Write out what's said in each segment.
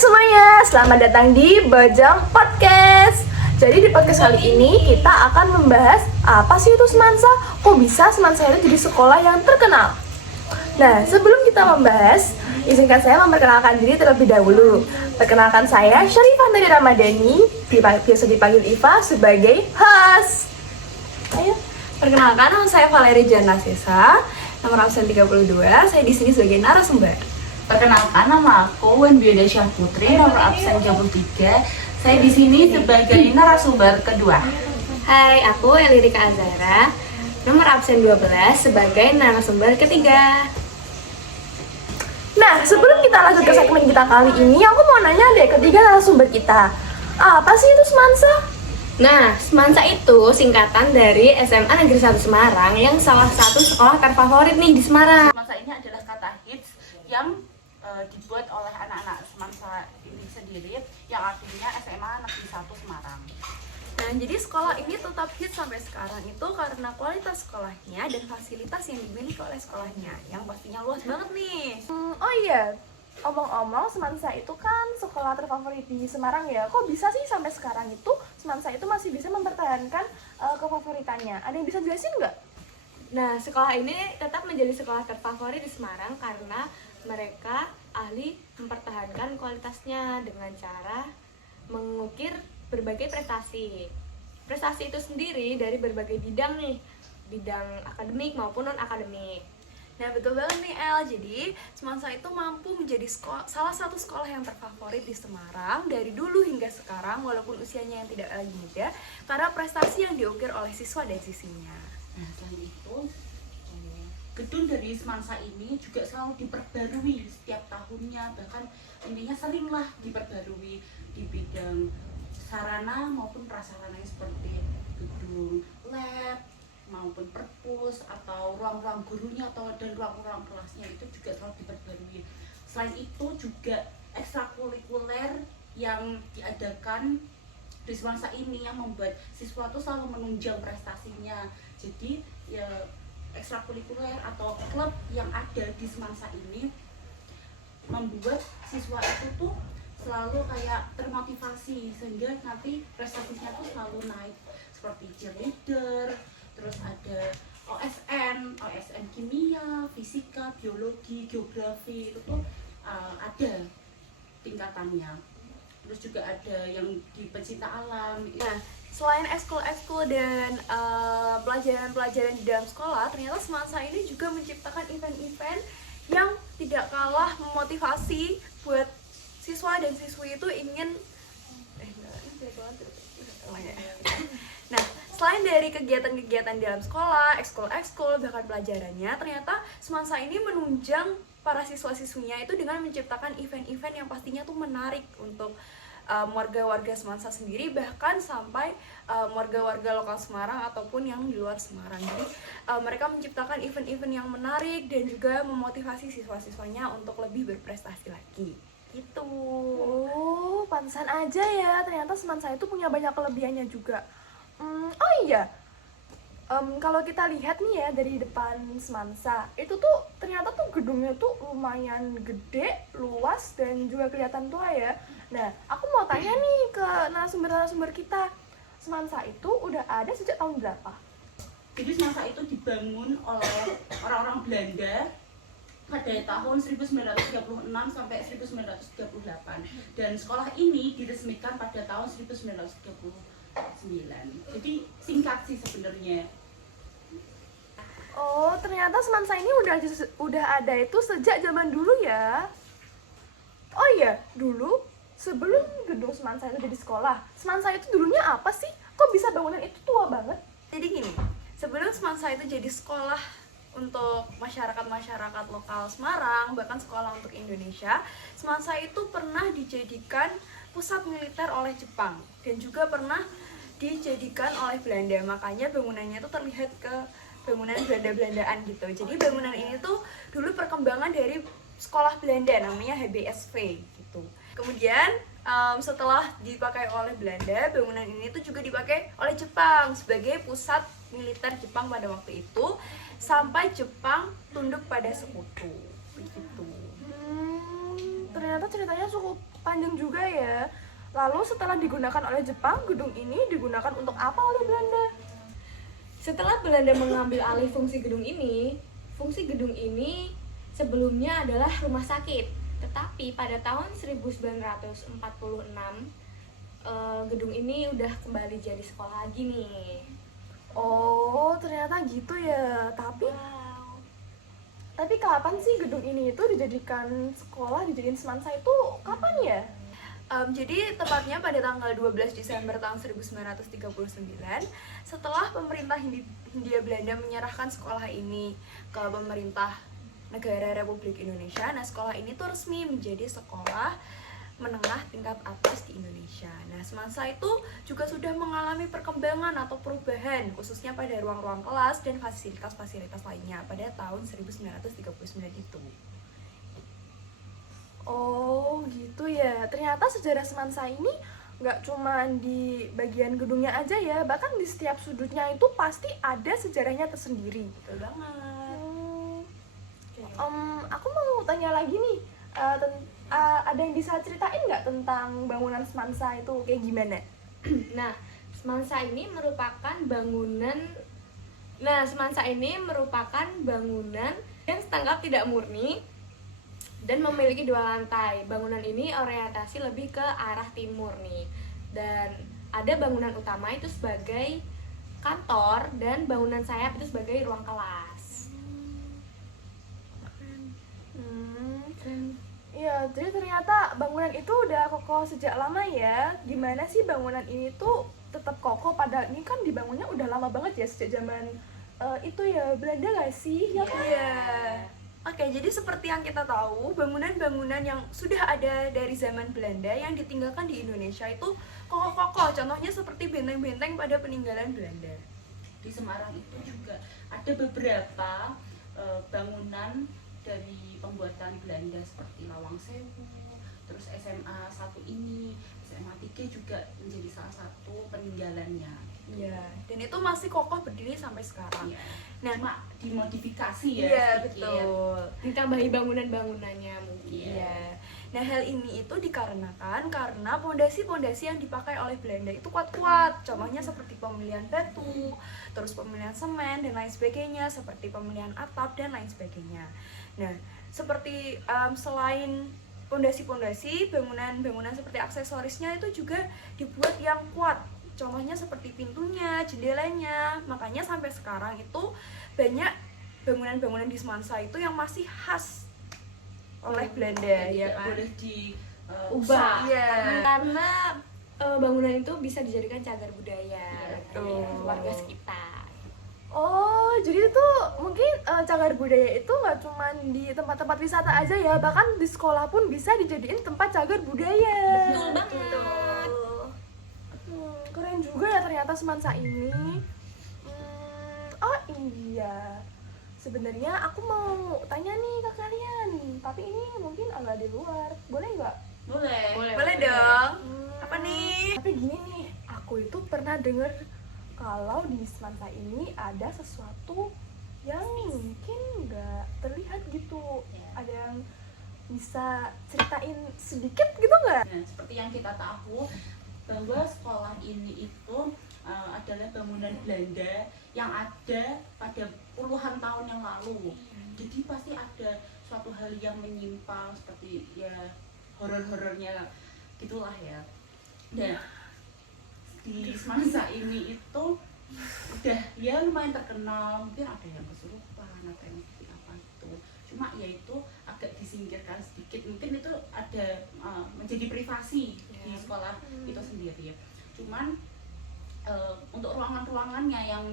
semuanya, selamat datang di Bajang Podcast. Jadi di podcast kali ini kita akan membahas apa sih itu Semansa? Kok bisa Semansa itu jadi sekolah yang terkenal? Nah, sebelum kita membahas, izinkan saya memperkenalkan diri terlebih dahulu. Perkenalkan saya Syarifah Nari Ramadhani, biasa dipanggil Iva sebagai host. Ayo. Perkenalkan, nama saya Valerie Janasesa, nomor absen 32. Saya di sini sebagai narasumber. Perkenalkan, nama aku Wen Biodasya Putri, nomor absen 33. Saya di sini sebagai narasumber kedua. Hai, aku Elirika Azara, nomor absen 12 sebagai narasumber ketiga. Nah, sebelum kita lanjut ke segmen kita kali ini, aku mau nanya deh ketiga narasumber kita. Apa sih itu Semansa? Nah, Semansa itu singkatan dari SMA Negeri 1 Semarang yang salah satu sekolah terfavorit nih di Semarang. Semansa ini adalah kata hits yang dibuat oleh anak-anak Semansa ini sendiri, yang artinya SMA Negeri 1 Semarang. Nah, jadi sekolah ini tetap hits sampai sekarang itu karena kualitas sekolahnya dan fasilitas yang dimiliki oleh sekolahnya yang pastinya luas banget nih. Oh iya, omong-omong Semansa itu kan sekolah terfavorit di Semarang ya. Kok bisa sih sampai sekarang itu Semansa itu masih bisa mempertahankan kefavoritannya? Ada yang bisa jelasin nggak? Nah, sekolah ini tetap menjadi sekolah terfavorit di Semarang karena mereka ahli mempertahankan kualitasnya dengan cara mengukir berbagai prestasi. Prestasi itu sendiri dari berbagai bidang nih, bidang akademik maupun non-akademik. Nah, betul banget nih El. Jadi Semansa itu mampu menjadi salah satu sekolah yang terfavorit di Semarang dari dulu hingga sekarang walaupun usianya yang tidak lagi muda karena prestasi yang diukir oleh siswa dan siswinya. Nah, selain itu, gedung dari Semansa ini juga selalu diperbarui setiap tahunnya, bahkan intinya seringlah diperbarui di bidang sarana maupun prasarana seperti gedung lab maupun perpus atau ruang-ruang gurunya dan ruang-ruang kelasnya itu juga selalu diperbarui. Selain itu juga ekstrakurikuler yang diadakan di Semansa ini yang membuat siswa itu selalu menunjang prestasinya. Jadi ya ekstrakurikuler atau klub yang ada di Semansa ini membuat siswa itu tuh selalu kayak termotivasi sehingga nanti prestasinya tuh selalu naik, seperti cheerleader, terus ada OSN kimia, fisika, biologi, geografi, itu tuh ada tingkatannya. Terus juga ada yang di pencinta alam. Nah, selain ekskul dan pelajaran-pelajaran di dalam sekolah, ternyata Semansa ini juga menciptakan event-event yang tidak kalah memotivasi buat siswa dan siswi itu ingin Nah, selain dari kegiatan-kegiatan dalam sekolah, ekskul bahkan pelajarannya, ternyata Semansa ini menunjang para siswa-siswinya itu dengan menciptakan event-event yang pastinya tuh menarik untuk warga-warga Semansa sendiri, bahkan sampai warga-warga lokal Semarang ataupun yang di luar Semarang. Jadi mereka menciptakan event-event yang menarik dan juga memotivasi siswa-siswanya untuk lebih berprestasi lagi. Gitu. Oh, pantesan aja ya. Ternyata Semansa itu punya banyak kelebihannya juga. Oh iya. Kalau kita lihat nih ya dari depan Semansa, itu tuh ternyata tuh gedungnya tuh lumayan gede, luas dan juga kelihatan tua ya. Nah, aku mau tanya nih ke narasumber kita. Semansa itu udah ada sejak tahun berapa? Jadi Semansa itu dibangun oleh orang-orang Belanda pada tahun 1936 sampai 1938, dan sekolah ini diresmikan pada tahun 1939. Jadi singkat sih sebenarnya. Oh, ternyata Semansa ini udah ada itu sejak zaman dulu ya. Oh iya, dulu sebelum gedung Semansa itu jadi sekolah, Semansa itu dulunya apa sih? Kok bisa bangunan itu tua banget? Jadi gini, sebelum Semansa itu jadi sekolah untuk masyarakat lokal Semarang, bahkan sekolah untuk Indonesia, Semansa itu pernah dijadikan pusat militer oleh Jepang dan juga pernah dijadikan oleh Belanda. Makanya bangunannya itu terlihat ke bangunan Belanda-Belandaan gitu. Jadi bangunan ini tuh dulu perkembangan dari sekolah Belanda namanya HBSV gitu. Kemudian setelah dipakai oleh Belanda, bangunan ini tuh juga dipakai oleh Jepang sebagai pusat militer Jepang pada waktu itu sampai Jepang tunduk pada sekutu begitu. Ternyata ceritanya cukup panjang Lalu setelah digunakan oleh Jepang, gedung ini digunakan untuk apa oleh Belanda? Setelah Belanda mengambil alih fungsi gedung ini sebelumnya adalah rumah sakit. Tetapi pada tahun 1946, gedung ini udah kembali jadi sekolah lagi nih. Oh, ternyata gitu ya. Tapi kapan sih gedung ini itu dijadikan sekolah, dijadiin semansa itu kapan ya? Jadi tepatnya pada tanggal 12 Desember tahun 1939, setelah pemerintah Hindia Belanda menyerahkan sekolah ini ke pemerintah negara Republik Indonesia. Nah, sekolah ini tuh resmi menjadi sekolah menengah tingkat atas di Indonesia. Nah, semasa itu juga sudah mengalami perkembangan atau perubahan, khususnya pada ruang-ruang kelas dan fasilitas-fasilitas lainnya pada tahun 1939 itu. Oh gitu ya, ternyata sejarah semansa ini nggak cuma di bagian gedungnya aja ya, bahkan di setiap sudutnya itu pasti ada sejarahnya tersendiri. Betul banget. Aku mau tanya lagi nih, ada yang bisa ceritain nggak tentang bangunan semansa itu kayak gimana? Nah, semansa ini merupakan bangunan yang setengkap tidak murni dan memiliki 2 lantai. Bangunan ini orientasi lebih ke arah timur nih. Dan ada bangunan utama itu sebagai kantor dan bangunan sayap itu sebagai ruang kelas. Iya, jadi ternyata bangunan itu udah kokoh sejak lama ya. Gimana sih bangunan ini tuh tetap kokoh, padahal ini kan dibangunnya udah lama banget ya, sejak zaman itu ya Belanda gak sih? Ya kan? Iya. Oke, jadi seperti yang kita tahu, bangunan-bangunan yang sudah ada dari zaman Belanda yang ditinggalkan di Indonesia itu kokoh-kokoh. Contohnya seperti benteng-benteng pada peninggalan Belanda. Di Semarang itu juga ada beberapa bangunan dari pembuatan Belanda seperti Lawang Sewu, terus SMA 1 ini, SMA 3 juga menjadi salah satu peninggalannya. Iya, dan itu masih kokoh berdiri sampai sekarang. Iya. Nah, Cuma dimodifikasi ya. iya sedikit. betul. Ditambahi bangunan-bangunannya mungkin. Iya. Nah, hal ini itu dikarenakan karena pondasi-pondasi yang dipakai oleh Belanda itu kuat-kuat. Contohnya seperti pemilihan batu, terus pemilihan semen dan lain sebagainya, seperti pemilihan atap dan lain sebagainya. Nah, seperti selain pondasi-pondasi, bangunan-bangunan seperti aksesorisnya itu juga dibuat yang kuat. Contohnya seperti pintunya, jendelanya. Makanya sampai sekarang itu banyak bangunan-bangunan di Semansa itu yang masih khas oleh Belanda, Jadi ya tidak kan? boleh Ubah. Iya. Karena bangunan itu bisa dijadikan cagar budaya Betul. warga sekitar. Oh, jadi tuh mungkin cagar budaya itu nggak cuma di tempat-tempat wisata aja ya, bahkan di sekolah pun bisa dijadiin tempat cagar budaya. Betul banget. Keren juga ya ternyata Semansa ini. Oh iya, sebenarnya aku mau tanya nih ke kalian, tapi ini mungkin agak di luar, boleh nggak? Boleh. Boleh dong. Apa nih? Tapi gini nih, aku itu pernah denger kalau di Semansa ini ada sesuatu yang mungkin nggak terlihat gitu. Ada yang bisa ceritain sedikit gitu nggak? Nah, seperti yang kita tahu bahwa sekolah ini itu adalah bangunan Belanda yang ada pada puluhan tahun yang lalu. Jadi pasti ada suatu hal yang menyimpang seperti ya horor-horornya gitulah ya. Dan di Semansa ini itu udah ya lumayan terkenal, mungkin ada yang kesurupan, ada yang seperti apa itu. Cuma ya itu agak disingkirkan sedikit, mungkin itu ada menjadi privasi di sekolah itu sendiri. Cuman untuk ruangan-ruangannya yang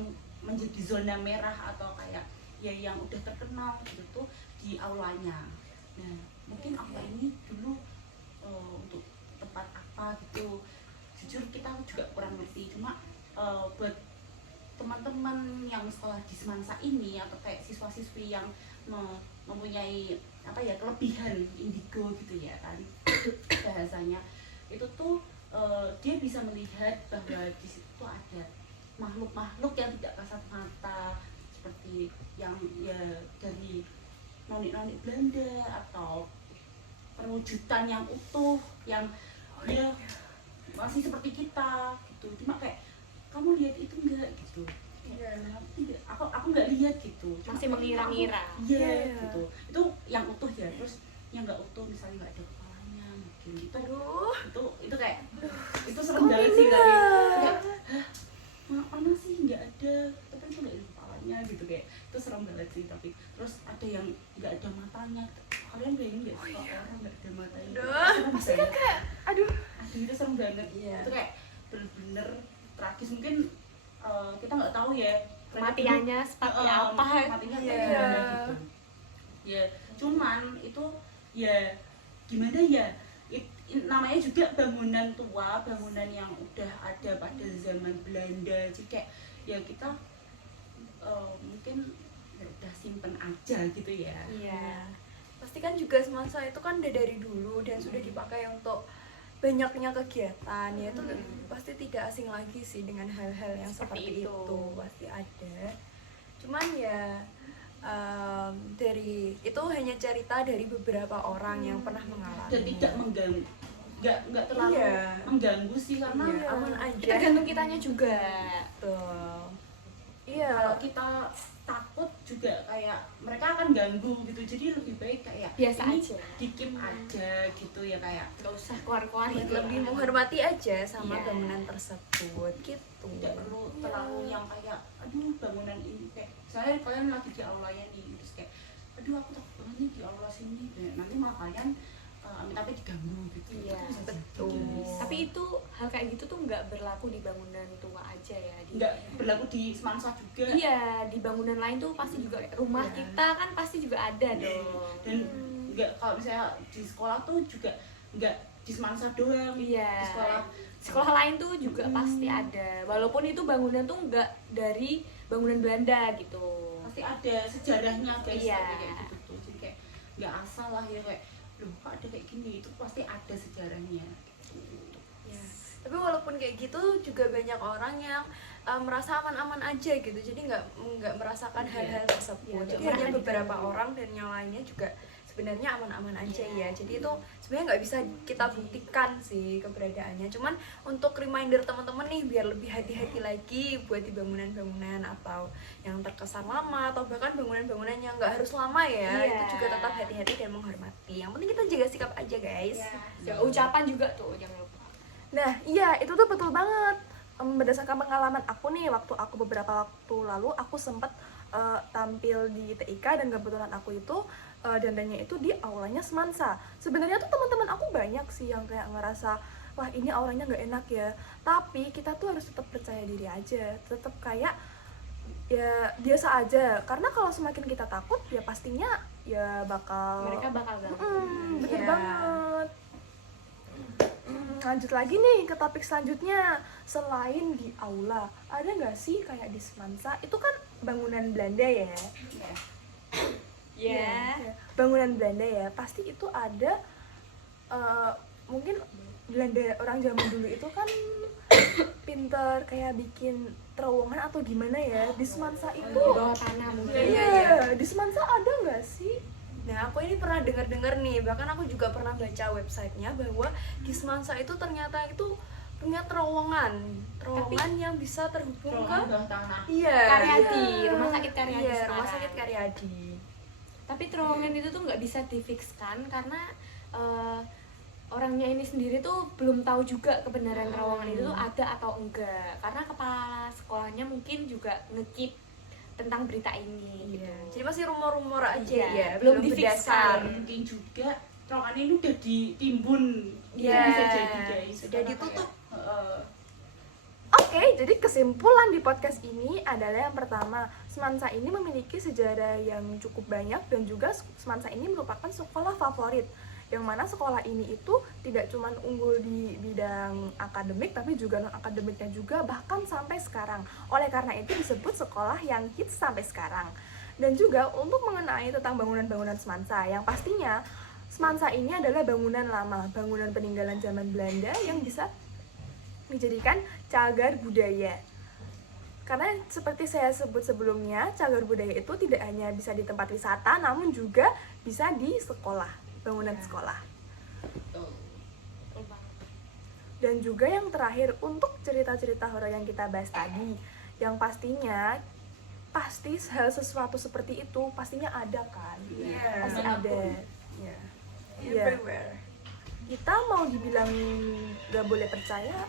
menjadi zona merah atau kayak ya yang udah terkenal gitu tuh di aulanya. Nah, mungkin aula ini dulu untuk tempat apa gitu, jujur kita juga kurang ngerti. Cuma buat teman-teman yang sekolah di Semansa ini atau kayak siswa-siswi yang mempunyai apa ya kelebihan indigo gitu ya kan bahasanya, itu tuh dia bisa melihat bahwa di situ ada makhluk-makhluk yang tidak kasat mata seperti yang ya dari nonik-nonik Belanda atau perwujudan yang utuh yang dia masih seperti kita gitu, cuma kayak kamu lihat itu enggak gitu. Iya. Tidak, aku nggak lihat gitu. Cuma Masih mengira-ngira. Iya Iya. gitu. Itu yang utuh ya. Terus yang nggak utuh misalnya nggak ada kepalanya mungkin itu. Aduh. Itu kayak itu serem banget sih tapi kayak mana sih nggak ada tapi itu nggak ada kepalanya gitu, kayak itu serem banget sih. Tapi terus ada yang nggak ada matanya, kalian bayangin nggak sih kalau orang nggak ada matanya? Aduh, Serem pasti kan banget. kayak aduh. Aduh, itu serem banget. Iya. Itu kayak bener-bener tragis. Mungkin kita nggak tahu ya Kematiannya seperti apa. matinya Iya. kayak gimana gitu ya. Cuman itu ya gimana ya, namanya juga bangunan tua, bangunan yang udah ada pada zaman Belanda. Jadi kayak ya kita mungkin ya udah simpen aja gitu ya. Iya. Pasti kan juga semansa itu kan udah dari dulu dan sudah dipakai untuk banyaknya kegiatan ya, itu pasti tidak asing lagi sih dengan hal-hal yang seperti Seperti itu. itu pasti ada. Cuman ya dari itu hanya cerita dari beberapa orang yang pernah mengalami Dan tidak mengganggu, nggak terlalu Iya. mengganggu sih, karena Iya. aman aja. Tergantung kitanya juga. Betul. Iya. kalau kita takut juga kayak mereka akan ganggu gitu. Jadi lebih baik kayak Biasa ini aja. di-keep aja gitu ya, kayak Nggak usah keluar-keluar gitu. Lebih menghormati aja sama Iya. bangunan tersebut gitu. tidak perlu terlalu yang kayak aduh bangunan ini, kayak saya kalian lagi di aulanya nih terus kayak aduh aku takut banget nih di aula sini. Nah, nanti malah kalian tapi diganggu gitu. Iya, Itu bisa jadi, betul. guys. Tapi itu hal kayak gitu tuh nggak berlaku di bangunan tua aja ya. nggak berlaku di Semansa juga. Iya, di bangunan lain tuh pasti juga rumah Iya. kita kan pasti juga ada dong. Dan nggak, kalau misalnya di sekolah tuh juga nggak di Semansa doang. Iya. Di sekolah Sekolah lain tuh juga pasti ada. Walaupun itu bangunan tuh nggak dari bangunan Belanda gitu. pasti ada sejarahnya guys. Iya. Kayak gitu tuh. Jadi kayak nggak asal lah ya kayak loh kok ada kayak gini, itu pasti ada sejarahnya. Ya. Tapi walaupun kayak gitu juga banyak orang yang merasa aman-aman aja gitu, jadi nggak merasakan Iya. hal-hal tersebut. Iya, Jadi nggak hanya pernah beberapa diganggu. orang dan yang lainnya juga sebenarnya aman-aman aja Iya. ya. Jadi itu sebenarnya nggak bisa kita buktikan sih keberadaannya. Cuman untuk reminder teman-teman nih biar lebih hati-hati lagi buat di bangunan-bangunan atau yang terkesan lama atau bahkan bangunan-bangunan yang nggak harus lama ya. Iya. Itu juga tetap hati-hati dan menghormati. Yang penting kita jaga sikap aja guys. Ya, ucapan juga tuh jangan lupa. Nah, iya itu tuh betul banget. Berdasarkan pengalaman aku nih, waktu aku beberapa waktu lalu aku sempat tampil di TIK dan kebetulan aku itu dandannya itu di aulanya Semansa. Sebenarnya tuh teman-teman aku banyak sih yang kayak ngerasa wah ini auranya nggak enak ya. Tapi kita tuh harus tetap percaya diri aja, tetap kayak ya biasa aja. Karena kalau semakin kita takut ya pastinya ya bakal Mereka bakal ganggu. bener Iya. banget. Lanjut lagi nih ke topik selanjutnya. Selain di aula, ada nggak sih kayak di Semansa? Itu kan bangunan Belanda ya. Ya. Ya. Ya, bangunan Belanda ya. Pasti itu ada mungkin Belanda orang zaman dulu itu kan pinter kayak bikin terowongan atau gimana ya. Di Semansa itu Di bawah tanah mungkin. iya, di Semansa ada nggak sih? Nah, aku ini pernah dengar-dengar nih, bahkan aku juga pernah baca websitenya bahwa di Semansa itu ternyata itu punya terowongan yang bisa terhubung ke Terowongan bawah tanah. iya, Karyadi, iya. Rumah Sakit Karyadi Iya, Rumah Semarang. Sakit Karyadi. Tapi terowongan itu tuh nggak bisa difikskan karena orangnya ini sendiri tuh belum tahu juga kebenaran terowongan itu tuh ada atau enggak. Karena kepala sekolahnya mungkin juga ngekip tentang berita ini gitu. Iya. Jadi masih rumor-rumor aja Iya, ya, belum berdasar. difikskan. Mungkin juga terowongan ini udah ditimbun. Iya, Bisa jadi guys. sudah Karena ditutup. kayak, heeh. Oke, jadi kesimpulan di podcast ini adalah yang pertama, Semansa ini memiliki sejarah yang cukup banyak dan juga Semansa ini merupakan sekolah favorit. Yang mana sekolah ini itu tidak cuma unggul di bidang akademik tapi juga non-akademiknya juga bahkan sampai sekarang. Oleh karena itu disebut sekolah yang hits sampai sekarang. Dan juga untuk mengenai tentang bangunan-bangunan Semansa, yang pastinya Semansa ini adalah bangunan lama, bangunan peninggalan zaman Belanda yang bisa dijadikan cagar budaya. Karena seperti saya sebut sebelumnya, cagar budaya itu tidak hanya bisa di tempat wisata, namun juga bisa di sekolah, bangunan sekolah. Betul. Dan juga yang terakhir, untuk cerita-cerita horor yang kita bahas tadi, yang pastinya pasti hal sesuatu seperti itu pastinya ada kan. Iya. Pasti ada. Iya. Iya. Everywhere. Kita mau dibilang gak boleh percaya,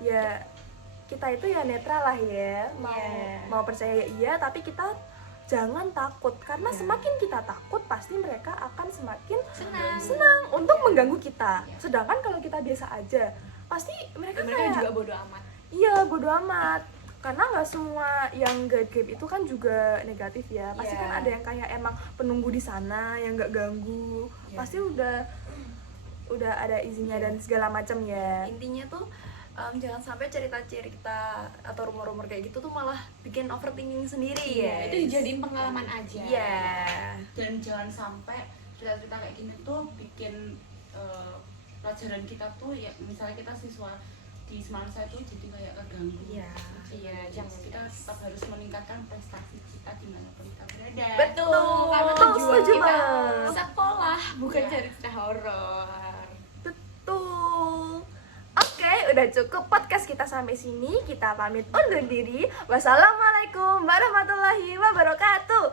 ya kita itu ya netral lah ya. Mau percaya ya iya, tapi kita jangan takut, karena semakin kita takut pasti mereka akan semakin senang untuk mengganggu kita. Sedangkan kalau kita biasa aja, pasti mereka kayak juga bodo amat. iya bodo amat, karena nggak semua yang gaib-gaib itu kan juga negatif ya. Pasti Iya. kan ada yang kayak emang penunggu di sana yang nggak ganggu. Iya. Pasti udah ada izinnya dan segala macam ya. Intinya tuh jangan sampai cerita-cerita atau rumor-rumor kayak gitu tuh malah bikin overthinking sendiri ya. Itu dijadiin pengalaman aja. Iya. Dan jangan sampai cerita-cerita kayak gini tuh bikin pelajaran kita tuh ya, misalnya kita siswa di Semansa itu jadi kayak keganggu. Iya. Iya, jangan. Kita tetap harus meningkatkan prestasi kita dimanapun kita berada. Betul. Karena Betul, tujuan setuju kita banget. sekolah, bukan Iya. cari cerita horor. Betul. Oke, udah cukup podcast kita sampai sini. Kita pamit undur diri. Wassalamualaikum warahmatullahi wabarakatuh.